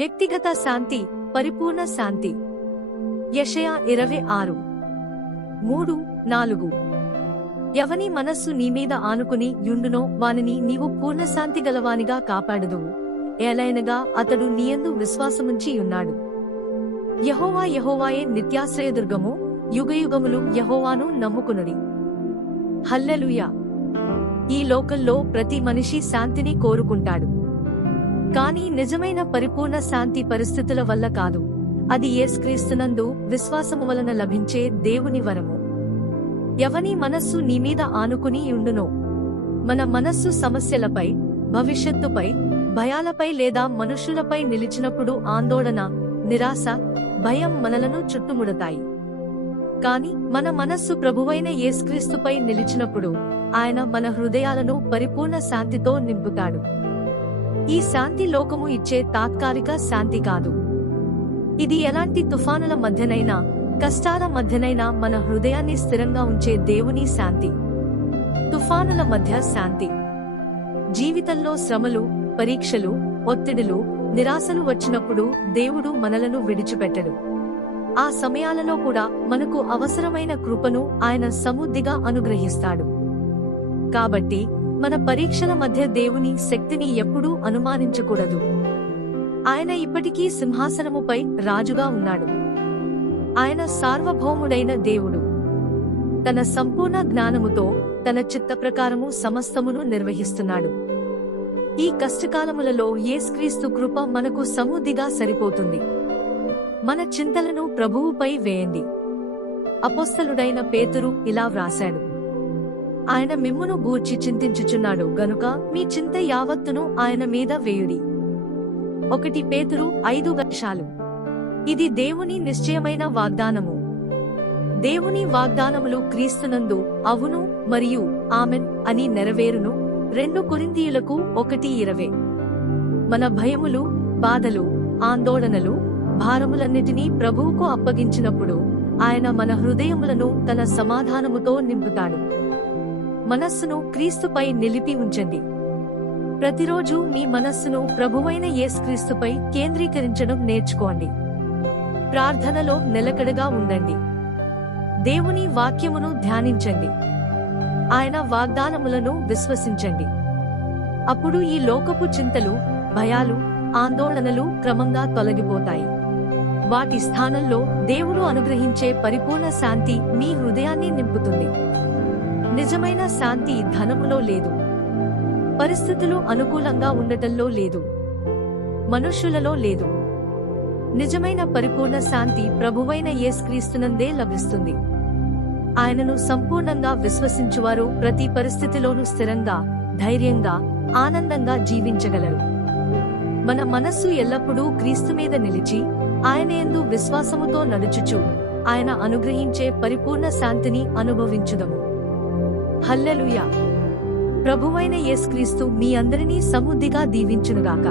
వ్యక్తిగత శాంతి, పరిపూర్ణ శాంతి. యెషయా 26:3-4. ఎవని మనస్సు నీమీద ఆనుకుని యుండునో వానిని నీవు పూర్ణశాంతి గలవానిగా కాపాడుదువు, ఏలైనగా అతడు నీయందు విశ్వాసముంచి యున్నాడు. యెహోవా యెహోవాయే నిత్యాశ్రయదుర్గము, యుగయుగములు యెహోవాను నమ్ముకునుడి. హల్లెలూయా. ఈ లోకంలో ప్రతి మనిషి శాంతిని కోరుకుంటాడు. కానీ నిజమైన పరిపూర్ణ శాంతి పరిస్థితుల వల్ల కాదు, అది యేసుక్రీస్తునందు విశ్వాసము వలన లభించే దేవుని వరము. ఎవని మనస్సు నీమీద ఆనుకుని యుండునో. మన మనస్సు సమస్యలపై, భవిష్యత్తుపై, భయాలపై లేదా మనుషులపై నిలిచినప్పుడు ఆందోళన, నిరాశ, భయం మనలను చుట్టుముడతాయి. కాని మన మనస్సు ప్రభువైన యేసుక్రీస్తుపై నిలిచినప్పుడు ఆయన మన హృదయాలను పరిపూర్ణ శాంతితో నింపుతాడు. ఈ శాంతి లోకము ఇచ్చే తాత్కాలిక శాంతి కాదు. ఇది ఎలాంటి తుఫానుల మధ్యనైనా, కష్టాల మధ్యనైనా మన హృదయాన్ని స్థిరంగా ఉంచే దేవుని శాంతి. తుఫానుల మధ్య శాంతి. జీవితంలో శ్రమలు, పరీక్షలు, ఒత్తిడులు, నిరాశలు వచ్చినప్పుడు దేవుడు మనలను విడిచిపెట్టడు. ఆ సమయాలలో కూడా మనకు అవసరమైన కృపను ఆయన సమృద్ధిగా అనుగ్రహిస్తాడు. కాబట్టి మన పరీక్షల మధ్య దేవుని శక్తిని ఎప్పుడూ అనుమానించకూడదు. ఆయన ఇప్పటికీ సింహాసనముపై రాజుగా ఉన్నాడు. ఆయన సార్వభౌముడైన దేవుడు. తన సంపూర్ణ జ్ఞానముతో తన చిత్త ప్రకారము సమస్తమును నిర్వహిస్తున్నాడు. ఈ కష్టకాలములలో యేసుక్రీస్తు కృప మనకు సమృద్ధిగా సరిపోతుంది. మన చింతలను ప్రభువుపై వేయండి. అపోస్తలుడైన పేతురు ఇలా వ్రాశాడు: ఆయన మిమ్మును గూర్చి చింతించుచున్నాడు గనుక మీ చింత యావత్తును ఆయన మీద వేయుడి. 1 పేతురు 5:5. ఇది దేవుని నిశ్చయమైన వాగ్దానము. దేవుని వాగ్దానములు క్రీస్తునందు అవును మరియు ఆమెన్ అని నెరవేరును. 2 కొరింథీయులకు 1:20. మన భయములు, బాధలు, ఆందోళనలు, భారములన్నిటినీ ప్రభువుకు అప్పగించినప్పుడు ఆయన మన హృదయములను తన సమాధానముతో నింపుతాడు. మనస్సును క్రీస్తుపై నిలిపి ఉంచండి. ప్రతిరోజు మీ మనస్సును ప్రభువైన యేసుక్రీస్తుపై కేంద్రీకరించడం నేర్చుకోండి. ప్రార్థనలో నిలకడగా ఉండండి. దేవుని వాక్యమును ధ్యానించండి. ఆయన వాగ్దానములను విశ్వసించండి. అప్పుడు ఈ లోకపు చింతలు, భయాలు, ఆందోళనలు క్రమంగా తొలగిపోతాయి. వాటి స్థానంలో దేవుడు అనుగ్రహించే పరిపూర్ణ శాంతి మీ హృదయాన్ని నింపుతుంది. నిజమైన శాంతి ధనములో లేదు, పరిస్థితులు అనుకూలంగా ఉండటంలో లేదు, మనుష్యులలో లేదు. నిజమైన పరిపూర్ణ శాంతి ప్రభువైన యేసుక్రీస్తునందే లభిస్తుంది. ఆయనను సంపూర్ణంగా విశ్వసించువారు ప్రతి పరిస్థితిలోనూ స్థిరంగా, ధైర్యంగా, ఆనందంగా జీవించగలరు. మన మనస్సు ఎల్లప్పుడూ క్రీస్తు మీద నిలిచి ఆయన యందు విశ్వాసముతో నడుచుచు ఆయన అనుగ్రహించే పరిపూర్ణ శాంతిని అనుభవించుదము. హల్లెలూయా. ప్రభువైన యేసుక్రీస్తు మీ అందరినీ సమృద్ధిగా దీవించునుగాక.